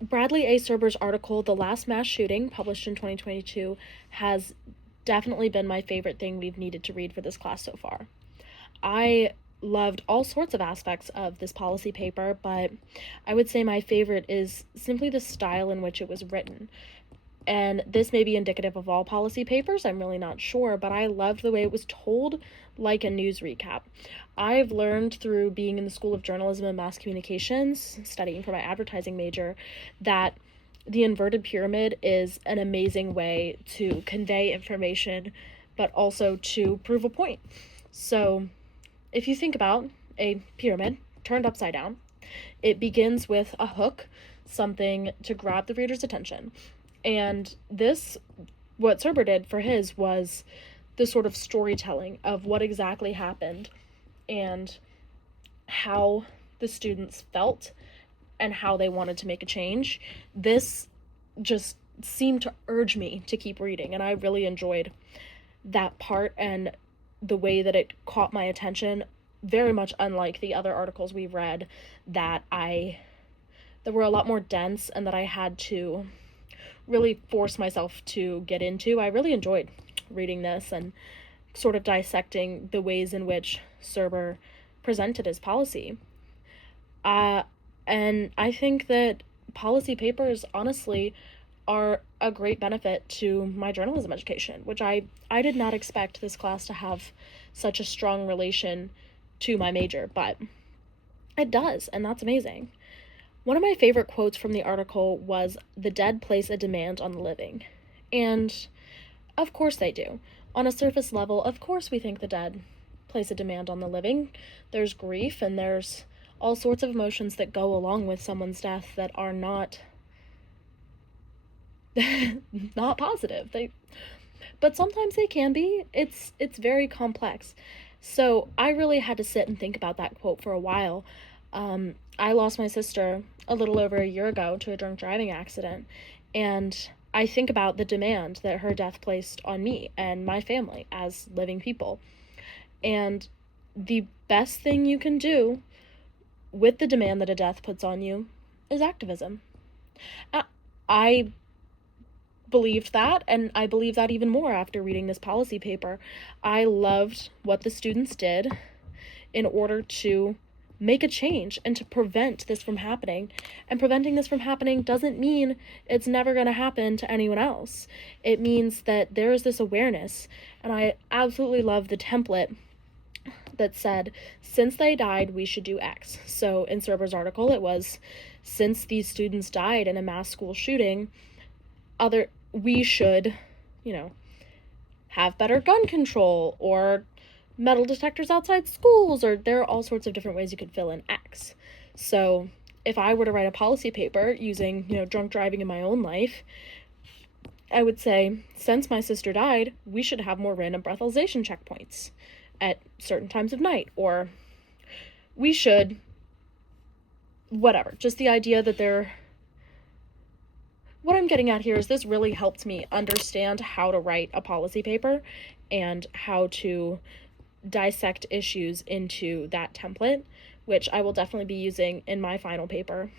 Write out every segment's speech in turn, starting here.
Bradley A. Serber's article, The Last Mass Shooting, published in 2022, has definitely been my favorite thing we've needed to read for this class so far. I loved all sorts of aspects of this policy paper, but I would say my favorite is simply the style in which it was written. And this may be indicative of all policy papers, I'm really not sure, but I loved the way it was told like a news recap. I've learned through being in the School of Journalism and Mass Communications, studying for my advertising major, that the inverted pyramid is an amazing way to convey information, but also to prove a point. So, if you think about a pyramid turned upside down, it begins with a hook, something to grab the reader's attention. And this, what Serber did for his, was the sort of storytelling of what exactly happened and how the students felt and how they wanted to make a change. This just seemed to urge me to keep reading, and I really enjoyed that part and the way that it caught my attention, very much unlike the other articles we read that were a lot more dense and that I had to really force myself to get into. I really enjoyed reading this and sort of dissecting the ways in which Serber presented his policy. And I think that policy papers, honestly, are a great benefit to my journalism education, which I did not expect this class to have such a strong relation to my major, but it does, and that's amazing. One of my favorite quotes from the article was, "The dead place a demand on the living." And of course they do. On a surface level, of course we think the dead place a demand on the living. There's grief and there's all sorts of emotions that go along with someone's death that are not not positive. But sometimes they can be. It's very complex. So I really had to sit and think about that quote for a while. I lost my sister a little over a year ago to a drunk driving accident, and I think about the demand that her death placed on me and my family as living people. And the best thing you can do with the demand that a death puts on you is activism. I believed that, and I believe that even more after reading this policy paper. I loved what the students did in order to make a change and to prevent this from happening. And preventing this from happening doesn't mean it's never going to happen to anyone else. It means that there is this awareness, and I absolutely love the template that said, since they died, we should do X. So in Serber's article, it was, since these students died in a mass school shooting, we should, have better gun control, or metal detectors outside schools, or there are all sorts of different ways you could fill in X. So if I were to write a policy paper using, drunk driving in my own life, I would say, since my sister died, we should have more random breathalyzation checkpoints at certain times of night, or we should, whatever. Just the idea that what I'm getting at here is this really helped me understand how to write a policy paper and how to dissect issues into that template, which I will definitely be using in my final paper.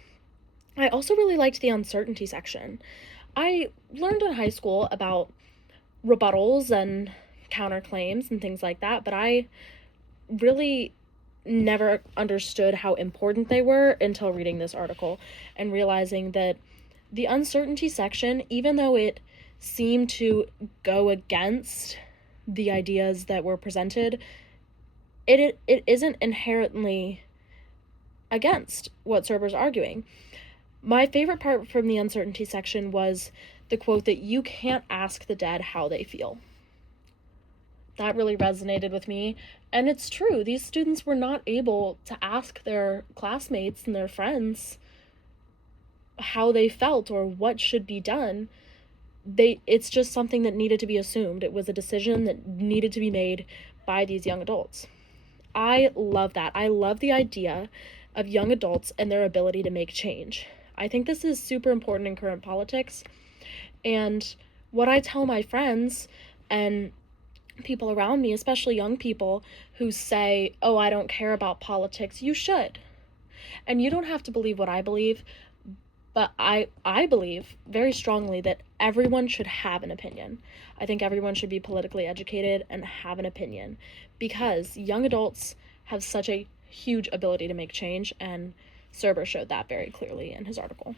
I also really liked the uncertainty section. I learned in high school about rebuttals and counterclaims and things like that, but I really never understood how important they were until reading this article and realizing that the uncertainty section, even though it seemed to go against the ideas that were presented, it isn't inherently against what Serber's arguing. My favorite part from the uncertainty section was the quote that you can't ask the dead how they feel. That really resonated with me, and it's true. These students were not able to ask their classmates and their friends how they felt or what should be done. It's just something that needed to be assumed. It was a decision that needed to be made by these young adults. I love that. I love the idea of young adults and their ability to make change. I think this is super important in current politics. And what I tell my friends and people around me, especially young people who say, "Oh, I don't care about politics," you should. And you don't have to believe what I believe, But I believe very strongly that everyone should have an opinion. I think everyone should be politically educated and have an opinion, because young adults have such a huge ability to make change, and Serber showed that very clearly in his article.